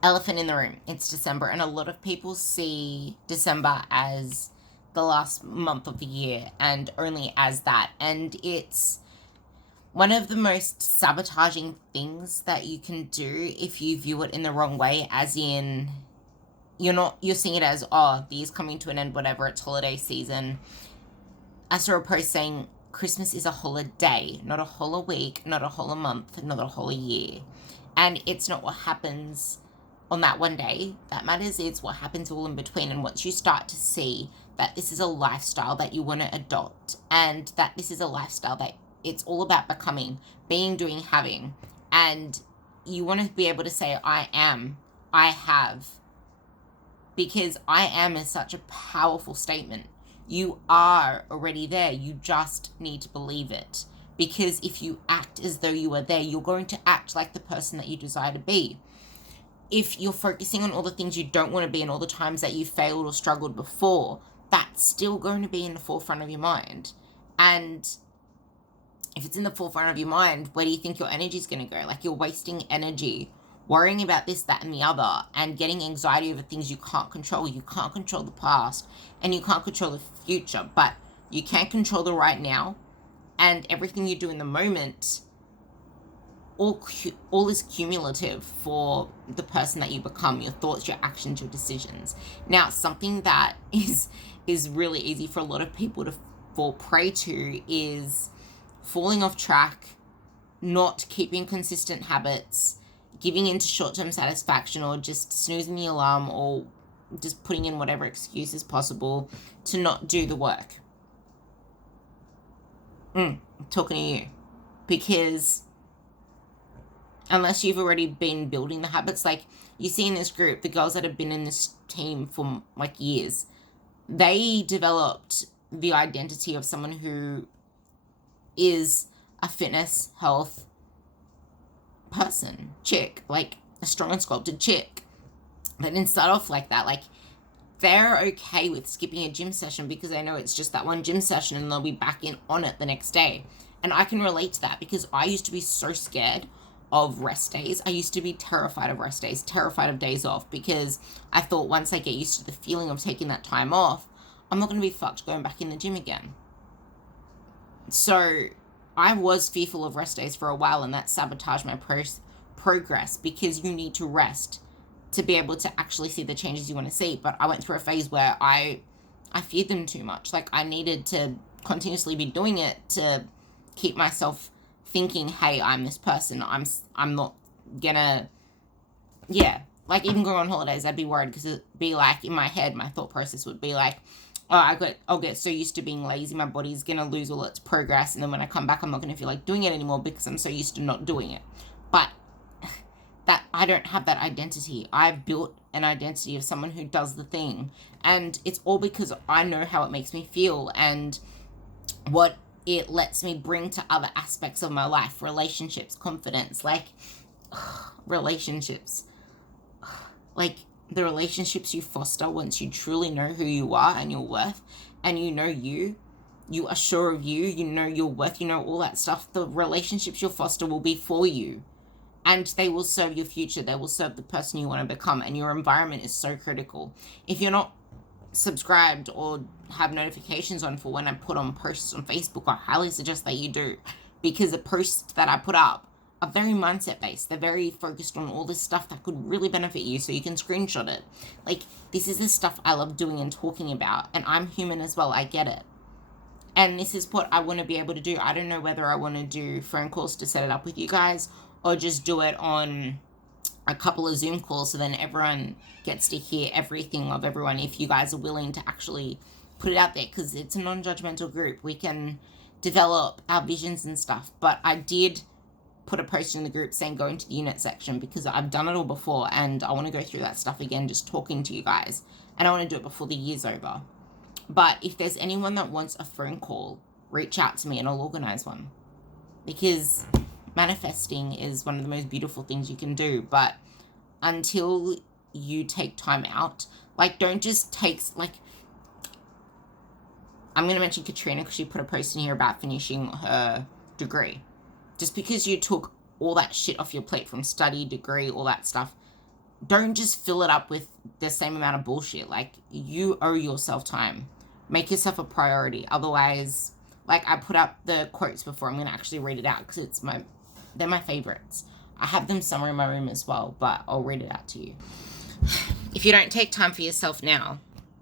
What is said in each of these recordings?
Elephant in the room. It's December, and a lot of people see December as the last month of the year and only as that. And it's one of the most sabotaging things that you can do if you view it in the wrong way, as in you're seeing it as, oh, the year's coming to an end, whatever, it's holiday season. I saw a post saying Christmas is a holiday, not a whole week, not a whole month, not a whole year. And it's not what happens on that one day that matters, it's what happens all in between. And once you start to see that this is a lifestyle that you want to adopt, and that this is a lifestyle that it's all about becoming, being, doing, having, and you want to be able to say, I am, I have, because I am is such a powerful statement. You are already there. You just need to believe it. Because if you act as though you are there, you're going to act like the person that you desire to be. If you're focusing on all the things you don't want to be and all the times that you failed or struggled before, that's still going to be in the forefront of your mind. And if it's in the forefront of your mind, where do you think your energy is going to go? Like, you're wasting energy worrying about this, that, and the other, and getting anxiety over things you can't control. You can't control the past, and you can't control the future, but you can control the right now, and everything you do in the moment, all is cumulative for the person that you become, your thoughts, your actions, your decisions. Now, something that is really easy for a lot of people to fall prey to is falling off track, not keeping consistent habits, giving into short-term satisfaction, or just snoozing the alarm, or just putting in whatever excuse is possible to not do the work. I'm talking to you. Because unless you've already been building the habits, like you see in this group, the girls that have been in this team for like years, they developed the identity of someone who is a fitness, health person, chick, like a strong and sculpted chick. They didn't start off like that. Like, they're okay with skipping a gym session because they know it's just that one gym session and they'll be back in on it the next day. And I can relate to that because I used to be so scared of rest days. I used to be terrified of rest days, terrified of days off, because I thought once I get used to the feeling of taking that time off, I'm not going to be fucked going back in the gym again. So I was fearful of rest days for a while, and that sabotaged my progress, because you need to rest to be able to actually see the changes you want to see. But I went through a phase where I feared them too much. Like, I needed to continuously be doing it to keep myself thinking, hey, I'm this person. I'm not gonna, yeah. Like, even going on holidays, I'd be worried because it'd be like, in my head, my thought process would be like, oh, I'll get so used to being lazy, my body's gonna lose all its progress, and then when I come back, I'm not gonna feel like doing it anymore because I'm so used to not doing it. But that I don't have that identity. I've built an identity of someone who does the thing, and it's all because I know how it makes me feel and what it lets me bring to other aspects of my life, relationships, confidence, like relationships, like the relationships you foster once you truly know who you are and your worth, and you know you are sure of you, you know your worth, you know all that stuff. The relationships you'll foster will be for you, and they will serve your future. They will serve the person you want to become, and your environment is so critical. If you're not subscribed or have notifications on for when I put on posts on Facebook, I highly suggest that you do, because the posts that I put up are very mindset based. They're very focused on all this stuff that could really benefit you, so you can screenshot it. Like, this is the stuff I love doing and talking about, and I'm human as well. I get it. And this is what I want to be able to do. I don't know whether I want to do phone calls to set it up with you guys, or just do it on a couple of Zoom calls so then everyone gets to hear everything of everyone, if you guys are willing to actually put it out there, because it's a non-judgmental group. We can develop our visions and stuff. But I did put a post in the group saying go into the unit section, because I've done it all before and I want to go through that stuff again, just talking to you guys, and I want to do it before the year's over. But if there's anyone that wants a phone call, reach out to me and I'll organize one, because manifesting is one of the most beautiful things you can do. But until you take time out, like, don't just take, like, I'm going to mention Katrina because she put a post in here about finishing her degree. Just because you took all that shit off your plate from study, degree, all that stuff, don't just fill it up with the same amount of bullshit. Like, you owe yourself time. Make yourself a priority. Otherwise, like, I put up the quotes before. I'm going to actually read it out because they're my favorites. I have them somewhere in my room as well, but I'll read it out to you. If you don't take time for yourself now,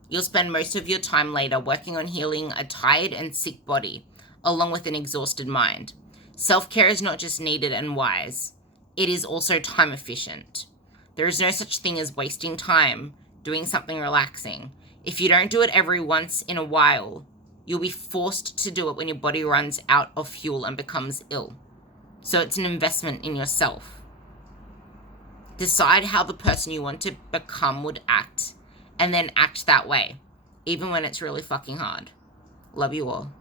you'll spend most of your time later working on healing a tired and sick body, along with an exhausted mind. Self-care is not just needed and wise, it is also time efficient. There is no such thing as wasting time doing something relaxing. If you don't do it every once in a while, you'll be forced to do it when your body runs out of fuel and becomes ill. So it's an investment in yourself. Decide how the person you want to become would act, and then act that way, even when it's really fucking hard. Love you all.